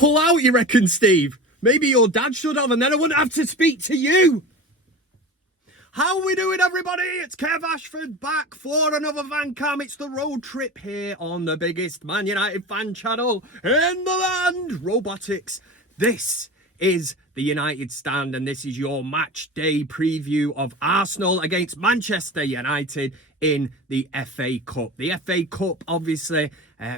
pull out, you reckon, Steve? Maybe your dad should have, and then I wouldn't have to speak to you. How we doing, everybody? It's Kev Ashford back for another Van Cam. It's the road trip here on the biggest Man United fan channel in the land, Robotics. This is the United Stand, and this is your match day preview of Arsenal against Manchester United in the FA Cup. The FA Cup, obviously,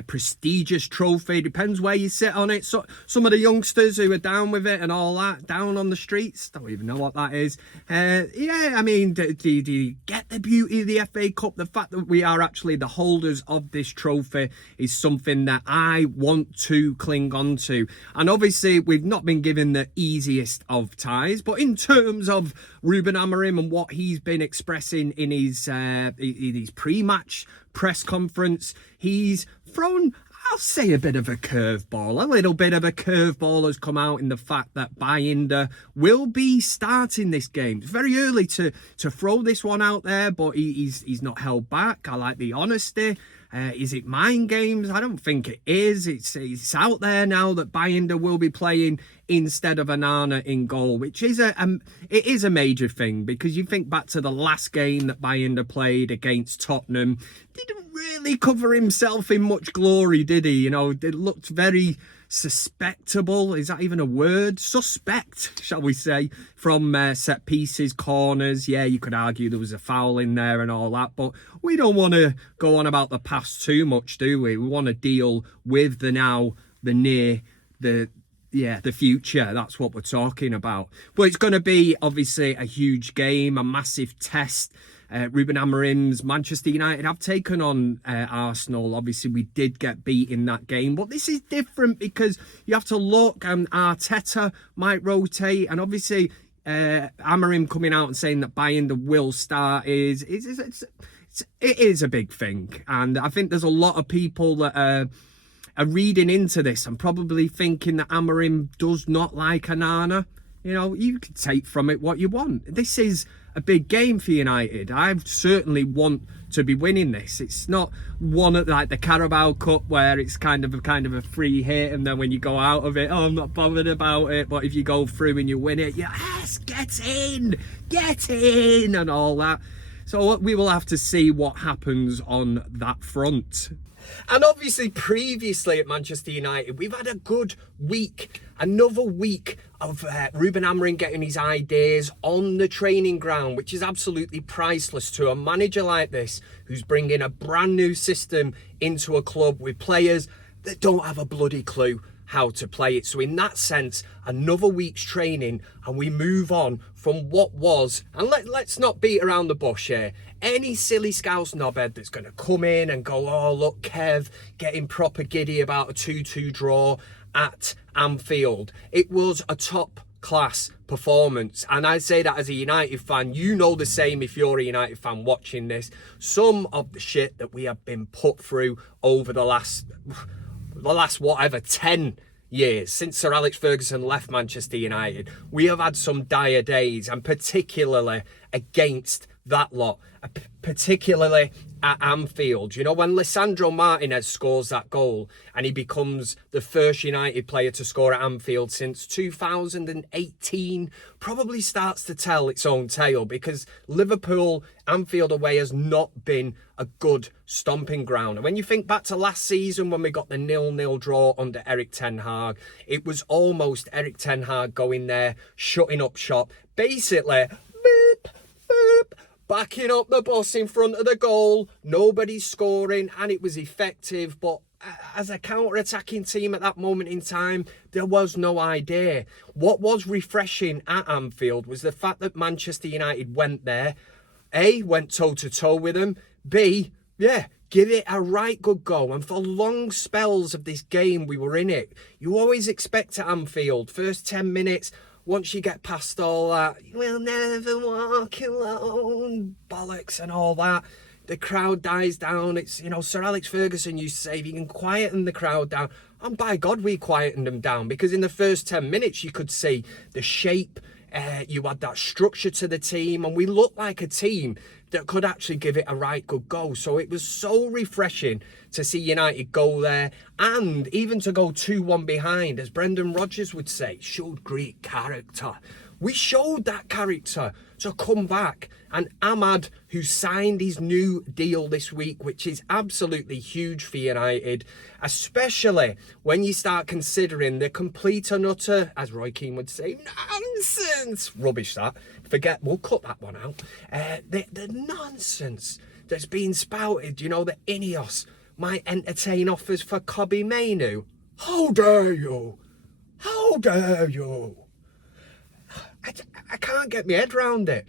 prestigious trophy. Depends where you sit on it. So some of the youngsters who are down with it and all that, down on the streets, don't even know what that is. Yeah, I mean, do you get the beauty of the FA Cup? The fact that we are actually the holders of this trophy is something that I want to cling on to. And obviously, we've not been given the easiest of ties, but in terms of Ruben Amorim and what he's been expressing in his pre-match press conference, he's thrown, I'll say, a bit of a curveball. A little bit of a curveball has come out in the fact that Bayindir will be starting this game. It's very early to throw this one out there, but he's not held back. I like the honesty. Is it mind games? I don't think it is. It's out there now that Bayindir will be playing instead of Onana in goal, which is it is a major thing, because you think back to the last game that Bayindir played against Tottenham. Didn't really cover himself in much glory, did he? You know, it looked very suspectable. Is that even a word? Suspect, shall we say, from set pieces, corners. Yeah, you could argue there was a foul in there and all that, but we don't want to go on about the past too much, do we? We want to deal with the now, the near, the future. That's what we're talking about. But it's going to be obviously a huge game, a massive test. Ruben Amorim's Manchester United have taken on Arsenal. Obviously, we did get beat in that game, but this is different because you have to look, Arteta might rotate, and obviously Amorim coming out and saying that Bayindir will start it is a big thing. And I think there's a lot of people that are reading into this and probably thinking that Amorim does not like Onana. You know, you can take from it what you want. This is a big game for United. I certainly want to be winning this. It's not one of like the Carabao Cup where it's kind of a free hit, and then when you go out of it, oh, I'm not bothered about it. But if you go through and you win it, yes, get in, and all that. So we will have to see what happens on that front. And obviously, previously at Manchester United, we've had a good week. Another week of Ruben Amorim getting his ideas on the training ground, which is absolutely priceless to a manager like this, who's bringing a brand new system into a club with players that don't have a bloody clue how to play it. So in that sense, another week's training, and we move on from what was, and let's not beat around the bush here. Any silly scouse knobhead that's going to come in and go, oh, look, Kev getting proper giddy about a 2-2 draw at Anfield. It was a top class performance, and I say that as a United fan. You know the same if you're a United fan watching this. Some of the shit that we have been put through over the last whatever 10 years since Sir Alex Ferguson left Manchester United, we have had some dire days, and particularly against that lot, particularly at Anfield. You know, when Lisandro Martinez scores that goal and he becomes the first United player to score at Anfield since 2018, probably starts to tell its own tale, because Liverpool, Anfield away has not been a good stomping ground. And when you think back to last season when we got the 0-0 draw under Erik ten Hag, it was almost Erik ten Hag going there, shutting up shop, basically, boop, boop, backing up the bus in front of the goal, nobody's scoring, and it was effective. But as a counter-attacking team at that moment in time, there was no idea. What was refreshing at Anfield was the fact that Manchester United went there, A, went toe-to-toe with them, B, give it a right good go. And for long spells of this game, we were in it. You always expect at Anfield, first 10 minutes, once you get past all that, we'll never walk alone, bollocks and all that, the crowd dies down. It's, you know, Sir Alex Ferguson used to say, if you can quieten the crowd down, and by God, we quietened them down, because in the first 10 minutes, you could see the shape, you had that structure to the team, and we looked like a team that could actually give it a right good go. So it was so refreshing to see United go there, and even to go 2-1 behind, as Brendan Rodgers would say, showed great character. We showed that character to come back. And Ahmad, who signed his new deal this week, which is absolutely huge for United, especially when you start considering the complete and utter, as Roy Keane would say, nonsense. Rubbish that. Forget, we'll cut that one out. The nonsense that's being spouted, you know, that Ineos might entertain offers for Kobbie Mainoo. How dare you? How dare you? I can't get my head round it.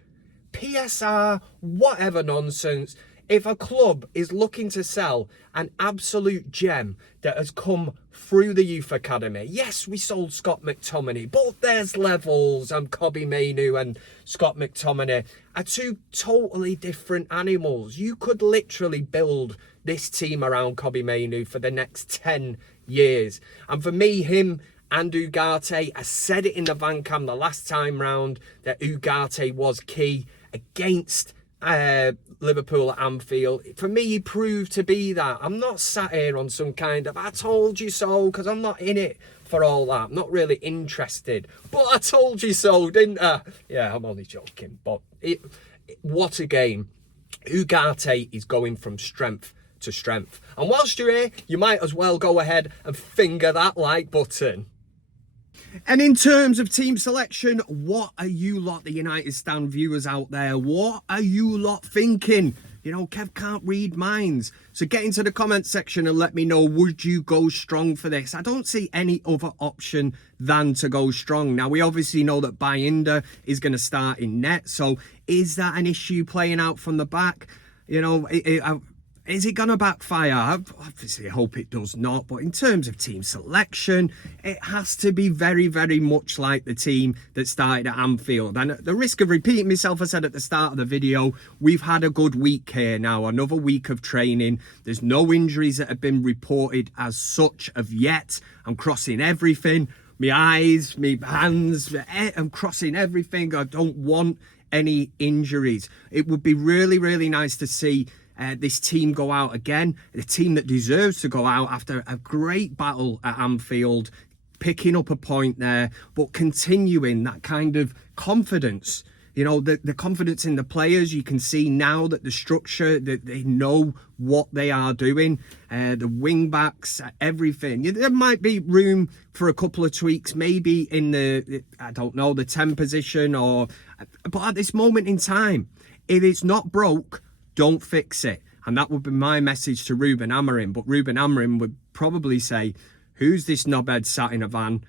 PSR, whatever nonsense. If a club is looking to sell an absolute gem that has come through the youth academy, yes, we sold Scott McTominay, but there's levels, and Kobbie Mainoo and Scott McTominay are two totally different animals. You could literally build this team around Kobbie Mainoo for the next 10 years. And for me, him and Ugarte, I said it in the Van Cam the last time round that Ugarte was key against Liverpool at Anfield. For me, he proved to be that. I'm not sat here on some kind of I told you so, because I'm not in it for all that. I'm not really interested. But I told you so, didn't I? Yeah, I'm only joking. But what a game. Ugarte is going from strength to strength. And whilst you're here, you might as well go ahead and finger that like button. And in terms of team selection, what are you lot, the United Stand viewers out there, what are you lot thinking? You know, Kev can't read minds. So get into the comment section and let me know, would you go strong for this? I don't see any other option than to go strong. Now, we obviously know that Bayinda is going to start in net. So is that an issue playing out from the back? You know, is it going to backfire? I obviously hope it does not. But in terms of team selection, it has to be very, very much like the team that started at Anfield. And at the risk of repeating myself, I said at the start of the video, we've had a good week here now, another week of training. There's no injuries that have been reported as such of yet. I'm crossing everything. My eyes, my hands, I'm crossing everything. I don't want any injuries. It would be really, really nice to see this team go out again, the team that deserves to go out after a great battle at Anfield, picking up a point there, but continuing that kind of confidence. You know, the confidence in the players. You can see now that the structure, that they know what they are doing, the wing backs, everything. There might be room for a couple of tweaks, maybe in the, I don't know, the 10 position, but at this moment in time, if it's not broke, don't fix it. And that would be my message to Ruben Amorim. But Ruben Amorim would probably say, who's this knobhead sat in a van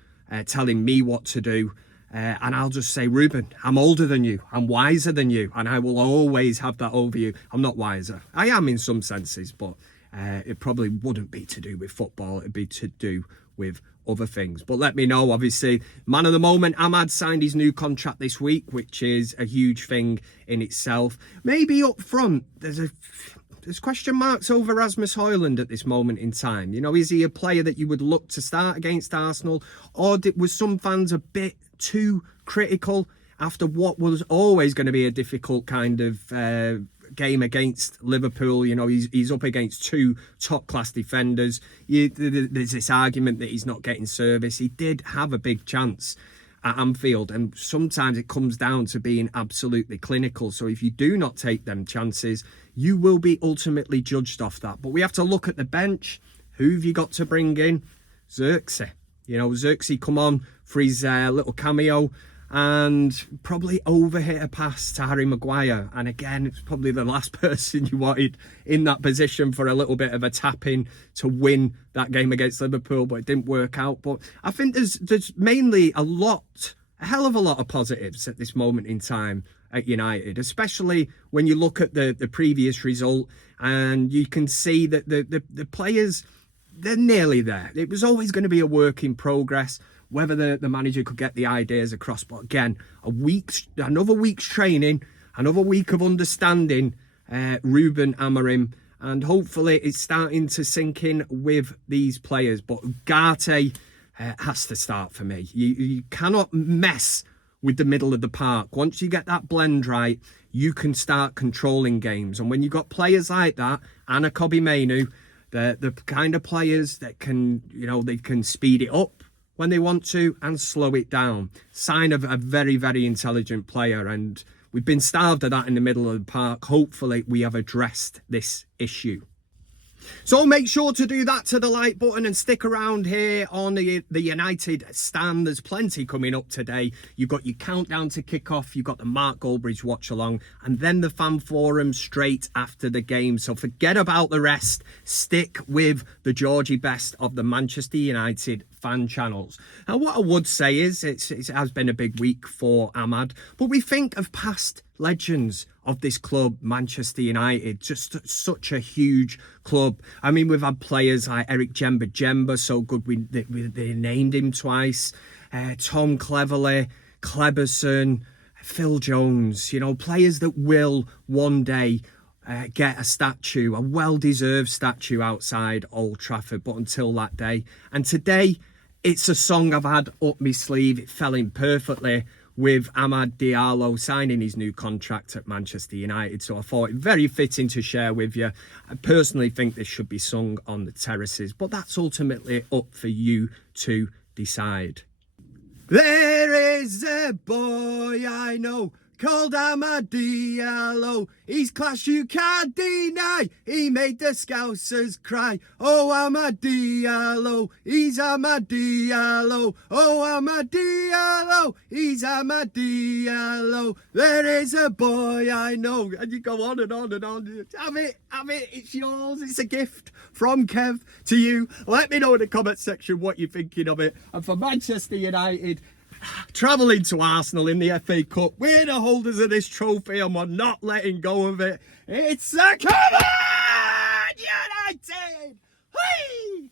telling me what to do? And I'll just say, Ruben, I'm older than you. I'm wiser than you. And I will always have that over you. I'm not wiser. I am in some senses, but it probably wouldn't be to do with football. It'd be to do with other things. But let me know, obviously, man of the moment, Ahmad signed his new contract this week, which is a huge thing in itself. Maybe up front, there's question marks over Rasmus Højlund at this moment in time. You know, is he a player that you would look to start against Arsenal? Or was some fans a bit too critical after what was always going to be a difficult kind of game against Liverpool? You know, he's up against two top-class defenders. There's this argument that he's not getting service. He did have a big chance at Anfield, and sometimes it comes down to being absolutely clinical. So if you do not take them chances, you will be ultimately judged off that. But we have to look at the bench. Who have you got to bring in? Xerxes. You know, Xerxes come on for his little cameo and probably overhit a pass to Harry Maguire. And again, it's probably the last person you wanted in that position for a little bit of a tap-in to win that game against Liverpool, but it didn't work out. But I think there's mainly a hell of a lot of positives at this moment in time at United, especially when you look at the previous result and you can see that the players, they're nearly there. It was always going to be a work in progress, whether the manager could get the ideas across. But again, another week's training, another week of understanding Ruben Amorim, and hopefully it's starting to sink in with these players. But Ugarte has to start for me. You cannot mess with the middle of the park. Once you get that blend right, you can start controlling games. And when you've got players like that, Anna Kobe Mainu, the kind of players that can, you know, they can speed it up when they want to and slow it down. Sign of a very, very intelligent player. And we've been starved of that in the middle of the park. Hopefully we have addressed this issue. So make sure to do that to the like button and stick around here on the United stand. There's plenty coming up today. You've got your countdown to kick off. You've got the Mark Goldbridge watch along and then the fan forum straight after the game. So forget about the rest. Stick with the Georgie Best of the Manchester United fan channels. Now, what I would say is it has been a big week for Ahmad, but we think of past legends of this club, Manchester United, just such a huge club. I mean, we've had players like Eric Jemba, so good they named him twice. Tom Cleverley, Kleberson, Phil Jones, you know, players that will one day get a statue, a well-deserved statue outside Old Trafford, but until that day. And today, it's a song I've had up my sleeve. It fell in perfectly with Amad Diallo signing his new contract at Manchester United. So I thought it very fitting to share with you. I personally think this should be sung on the terraces, but that's ultimately up for you to decide. There is a boy I know called Ahmad Diallo. He's class you can't deny. He made the Scousers cry. Oh, Ahmad Diallo, he's Ahmad Diallo. Oh, Ahmad Diallo, he's Ahmad Diallo. There is a boy I know. And you go on and on and on. Have it. It's yours. It's a gift from Kev to you. Let me know in the comment section what you're thinking of it. And for Manchester United, travelling to Arsenal in the FA Cup, we're the holders of this trophy and we're not letting go of it. It's a come on, United! Hey!